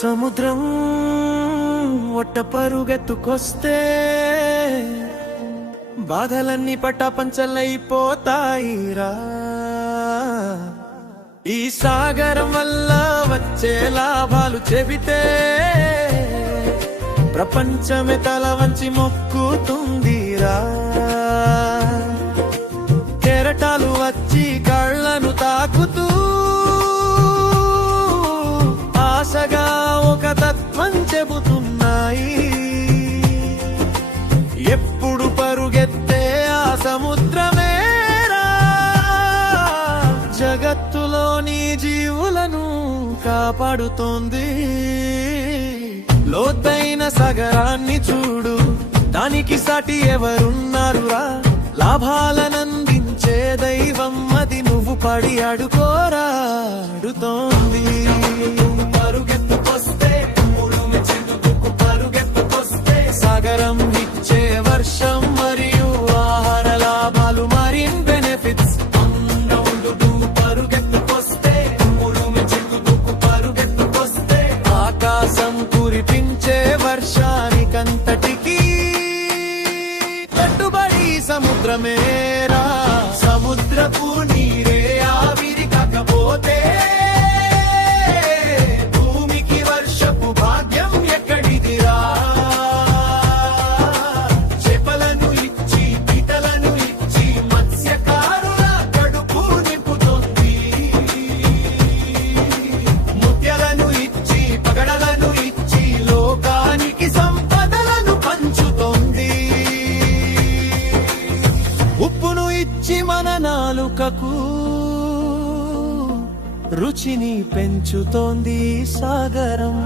సముద్రం ఒట్ట పరుగెత్తుకొస్తే బాధలన్నీ పటాపంచలైపోతాయిరా. ఈ సాగరం వల్ల వచ్చే లాభాలు చెబితే ప్రపంచమే తల వంచి మొక్కుతుందిరా. కెరటాలు వచ్చి కళ్ళను తాకుతూ ఆశగా ఒక తత్వం చెబుతున్నాయి. ఎప్పుడు పరుగెత్తే ఆ సముద్రమేరా జగత్తులోని జీవులను కాపాడుతోంది. లోతైన సాగరాన్ని చూడు, దానికి సాటి ఎవరున్నారురా? లాభాలనందించే దైవం అది, నువ్వు పడి అడుకోరా అడుతోంది. పరుగెత్తుకొస్తే పరుగెత్తుకొస్తే సాగరం ఇచ్చే వర్షం మరియు ఆహార లాభాలు, మరిన్ బెనిఫిట్స్. పరుగెత్తుకొస్తే పరుగెత్తుకొస్తే ఆకాశం కురిపించే వర్షానికంతటికి కట్టుబడి సముద్రమేరా. సముద్రపు నీరే ఆవిరి కాకపోతే భూమికి వర్షపు భాగ్యం ఎక్కడిదిరా? చేపలను ఇచ్చి పీతలను ఇచ్చి మత్స్యకారుల కడుపు నింపుతోంది. ముత్యాలను ఇచ్చి పగడలను ఇచ్చి లోకానికి సంపదలను పంచుతోంది. ఉప్పును ఇచ్చి మన నాలుకకు రుచిని పెంచుతోంది సాగరం.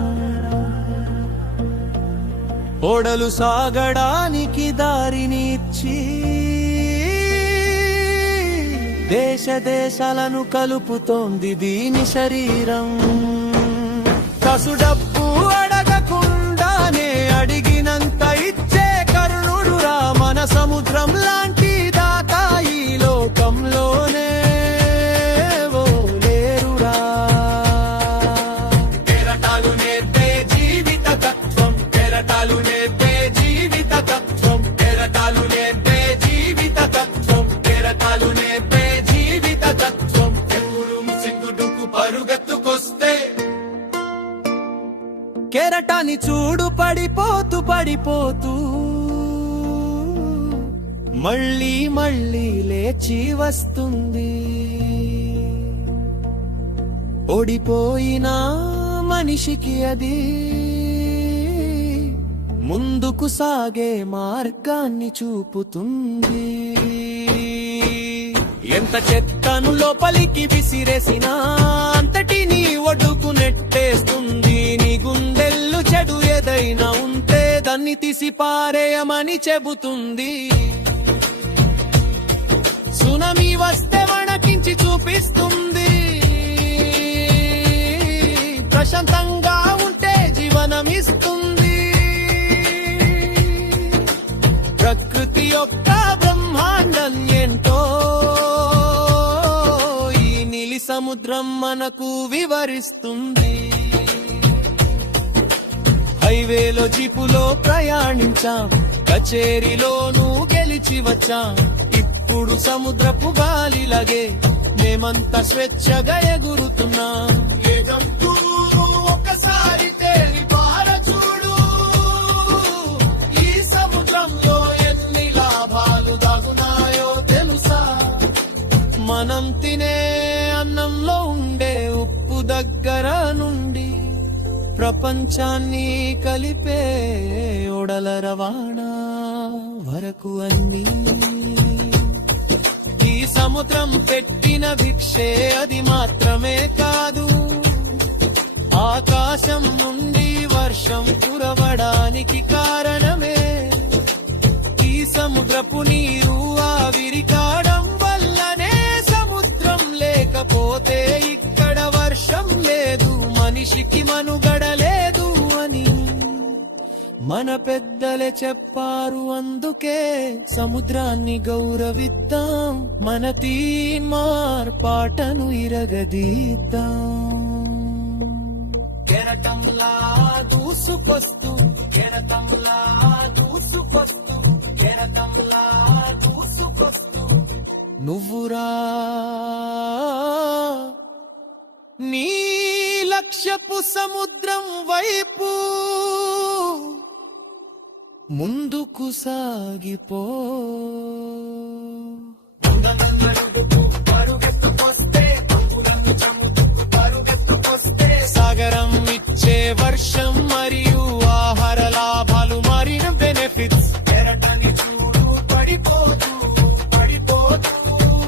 ఓడలు సాగడానికి దారిని ఇచ్చి దేశ దేశాలను కలుపుతోంది దీని శరీరం. కసు డబ్బు అడగకుండానే అడిగినంత ఇచ్చే కరుణుడురా మన సముద్రం లాంటి దాత ఈ లోకంలోనే లేరురా. కెరటాలు నేర్పే జీవిత తత్వం, కెరటాలు నేర్పే జీవిత తత్వం, కెరటాలు నేర్పే జీవిత తత్వం, కెరటాలు నేర్పే జీవిత తత్వం. ఎప్పుడు సింగుడుకు పరుగెత్తుకొస్తే కెరటాన్ని చూడు పడిపోతూ పడిపోతూ మళ్ళీ మళ్ళీ లేచి వస్తుంది. ఓడిపోయిన మనిషికి అది ముందుకు సాగే మార్గాన్ని చూపుతుంది. ఎంత చెత్తను లోపలికి విసిరేసినా అంతటిని ఒడ్డుకు నెట్టేస్తుంది. నీ గుండెల్లు చెడు ఏదైనా ఉంటే దాన్ని తీసి పారేయమని చెబుతుంది. సునామీ వస్తే వణకించి చూపిస్తుంది. ప్రశాంతంగా ఉంటే జీవనం ఇస్తుంది. ప్రకృతి యొక్క బ్రహ్మాండం ఏంటో ఈ నీలి సముద్రం మనకు వివరిస్తుంది. హైవేలో జీపులో ప్రయాణించాం, కచేరీలోనూ గెలిచి వచ్చాం. ఇప్పుడు సముద్రపు గాలిలాగే మేమంతా స్వేచ్ఛగా ఎగురుతున్నాం. ఏ జంతువు ఒక్కసారి తేలి పారచూడు, ఈ సముద్రంలో ఎన్ని లాభాలు దాగున్నాయో తెలుసా? మనం తినే అన్నంలో ఉండే ఉప్పు దగ్గర నుండి ప్రపంచాన్ని కలిపే ఓడల రవాణా వరకు అన్నీ ఈ సముద్రం పెట్టిన భిక్షే. అది మాత్రమే కాదు, ఆకాశం నుండి వర్షం కురవడానికి కారణమే ఈ సముద్రపు నీరు ఆవిరి కావడం వల్లనే. సముద్రం లేకపోతే ఇక్కడ వర్షం లేదు, మనిషికి మనుగడ లేదు అని మన పెద్దలే చెప్పారు. అందుకే సముద్రాన్ని గౌరవిద్దాం, మన తీన్మార్ పాటను ఇరగదీద్దాం. కెరటంలా దూసుకొస్తూ కెరటంలా దూసుకొస్తూ కెరటంలా దూసుకొస్తూ నువ్వురా నీ లక్ష్యపు సముద్రం వైపు ముందుకు సాగిపో సాగరం ఇచ్చే వర్షం మరియు ఆహార లాభాలు మరిన బెనిఫిట్స్ కెరటాన్ని చూడు పడిపోతూ పడిపోతూ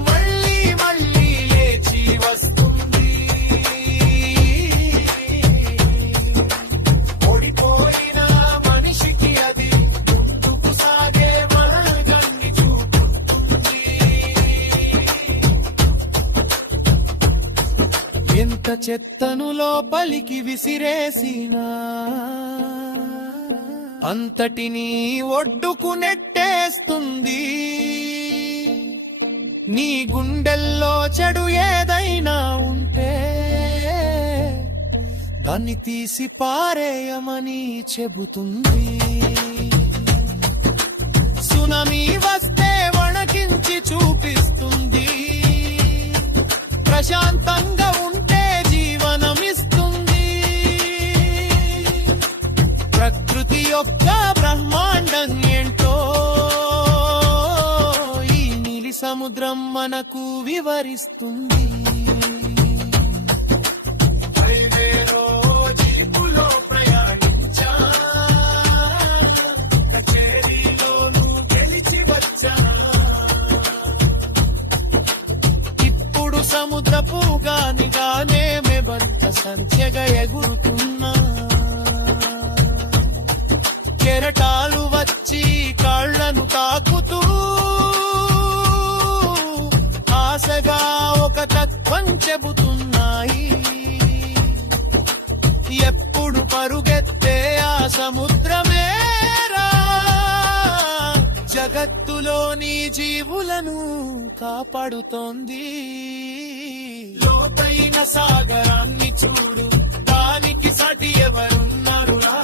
మళ్ళీ మళ్ళీ లేచి వస్తుంది ఓడిపోయిన మనిషికి అది ముందుకు సాగే మార్గాన్ని చూపుతుంది. ఎంత చెత్తను లోపలికి విసిరేసినా అంతటినీ ఒడ్డుకు నెట్టేస్తుంది. నీ గుండెల్లో చెడు ఏదైనా ఉంటే దాన్ని తీసి పారేయమని చెబుతుంది. సునామీ వస్తే వణకించి చూపిస్తుంది. ప్రశాంతంగా ఉంటే జీవనమిస్తుంది. ప్రకృతి యొక్క బ్రహ్మాండం ఏంటో ఈ నీలి సముద్రం మనకు వివరిస్తుంది. జీపులో ప్రయాణించా కచేరీలోనూ గెలిచి వచ్చా ఇప్పుడు సముద్రపు గానిగానే మెబంత సంఖ్యగా ఎగురుతున్నా. కెరటాలు వచ్చి కాళ్లను తాకుతూ ఆశగా ఒక తత్వం చెబుతున్నాయి. ఎప్పుడు పరుగెత్తే ఆ సముద్రమేరా జగత్తులోని జీవులను కాపాడుతోంది. లోతైన సాగరాన్ని చూడు, దానికి సాటి ఎవరున్నారురా?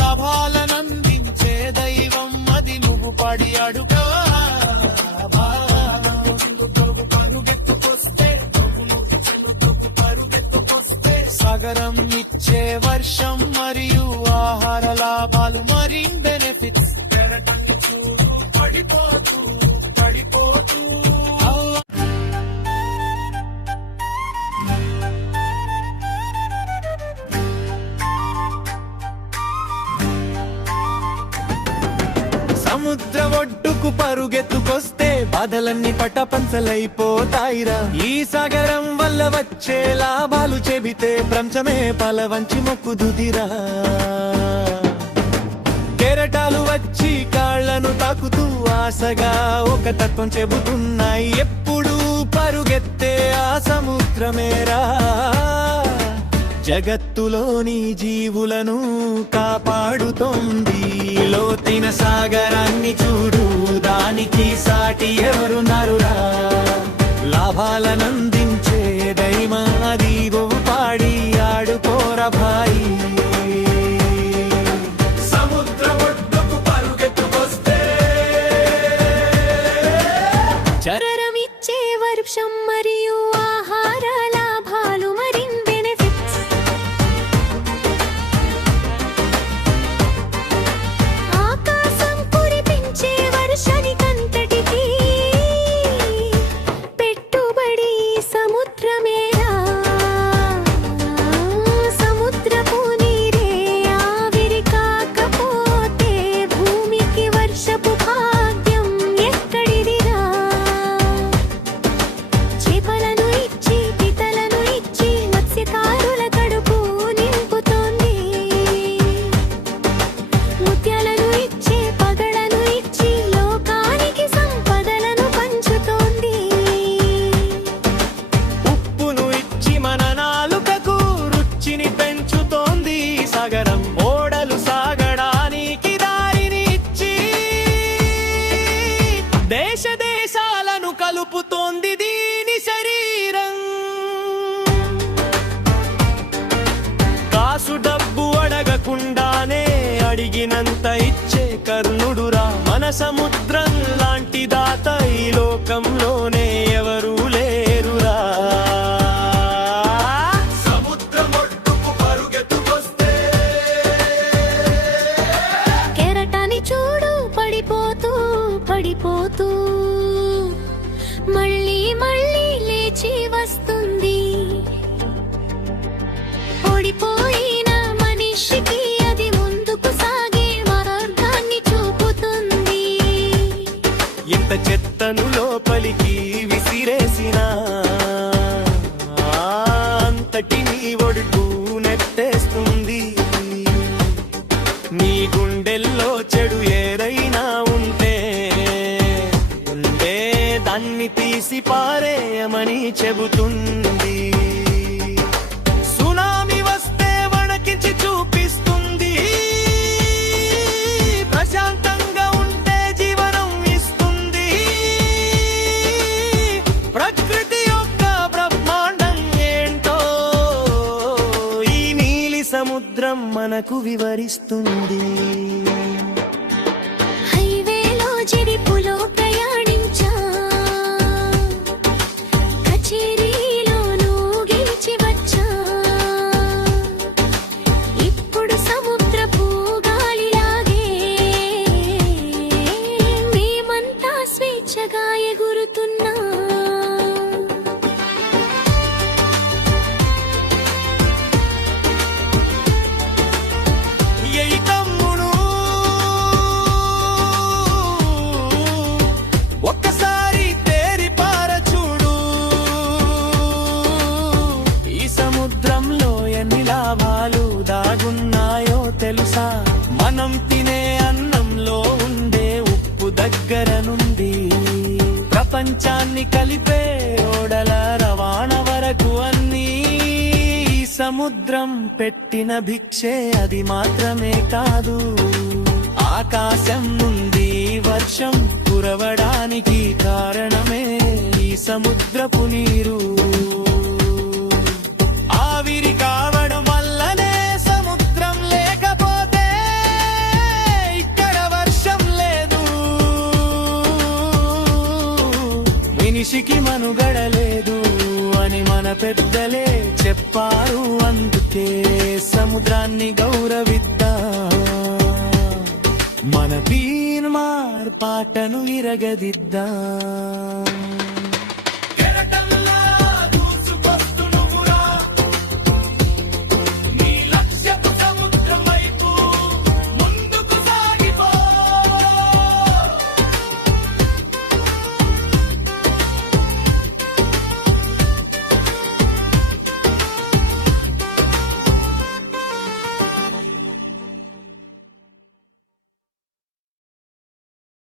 లాభాలనందించే దైవం అది నువ్వు పడి అడుగా. సాగరం ఇచ్చే వర్షం మరియు ఆహార లాభాలు మరి బెనిఫిట్స్ కెరటాన్ని చూడు పడిపోతూ పడిపోతూ. సముద్ర ఒడ్డుకు పరుగెత్తుకొస్తే బాధలన్నీ పటపంచలైపోతాయిరా. ఈ సాగరం వల్ల వచ్చే లాభాలు చెబితే ప్రపంచమే పలవంచి మొక్కుదుదిరా. కెరటాలు వచ్చి కాళ్లను తాకుతూ ఆశగా ఒక తత్వం చెబుతున్నాయి. ఎప్పుడు పరుగెత్తే ఆ సముద్రమేరా జగత్తులోని జీవులను కాపాడుతోంది. లోతైన సాగరాన్ని చూడు, దానికి సాటి ఎవరున్నారురా? లాభాలనందించే దైమాది పాడి ఆడుకోరా భాయి. సముద్ర ఒడ్డుకు పరుగెత్తుకొస్తే చరరమిచ్చే వర్షం మరియు ఆహార లాభాలు మరిన్ బెనిఫిట్స్. ఆకాశం కురిపించే వర్షానికంతటికీ పెట్టుబడి సముద్రమేరా. సముద్రపు నీరే ఆవిరి కాకపోతే భూమికి వర్షపు భాగ్యం ఎక్కడిదిరా? చేపలను సముద్రం లాంటి దాత ఈ లోకంలోనే ఎవరూ లేరురా. సముద్రం ఒడ్డుకు పరుగెత్తుకొస్తే కెరటాన్ని చూడు పడిపోతూ పడిపోతూ మళ్ళీ మళ్ళీ లేచి వస్తుంది. ఓడిపోయిన మనిషికి అది ముందుకు సాగే మార్గాన్ని చూపుతుంది. ఇంత చెత్తను లోపలికి విసిరేసిన అంతటిని ఒడుకు నెట్టేస్తుంది. నీ గుండెల్లో చెడు ఏదైనా ఉంటే దాన్ని తీసి పారేయమని చెబుతుంది. సునామీ వస్తే వణకించి చూపిస్తుంది. ప్రశాంతంగా ఉంటే జీవనం ఇస్తుంది. ప్రకృతి యొక్క బ్రహ్మాండం ఏంటో ఈ నీలి సముద్రం మనకు వివరిస్తుంది. హైవేలో చెడిపులో ప్రయాణించా, కచేరీలోనూ గెలిచి వచ్చా. ఇప్పుడు సముద్రపు గాలిలాగే మేమంతా స్వేచ్ఛగా ఎగురుతున్నా. ఎయి తమ్ముడు ఒక్కసారి తేరి పారచూడు. ఈ సముద్రంలో ఎన్ని లాభాలు దాగున్నాయో తెలుసా? మనం తినే అన్నంలో ఉండే ఉప్పు దగ్గర నుండి ప్రపంచాన్ని కలిపే ఓడల రవాణా వరకు అన్నీ ఈ సముద్రం పెట్టిన భిక్షే. అది మాత్రమే కాదు, ఆకాశం నుండి వర్షం కురవడానికి కారణమే ఈ సముద్రపు నీరు. ఆవిరి కావడం వల్లనే సముద్రం లేకపోతే ఇక్కడ వర్షం లేదు. మనిషికి మనుగడ లేదు అని మన పెద్దలే చెప్పారు. అందుకే సముద్రాన్ని గౌరవిద్దాం, మన తీర్మార్పాటను ఇరగదిద్దాం.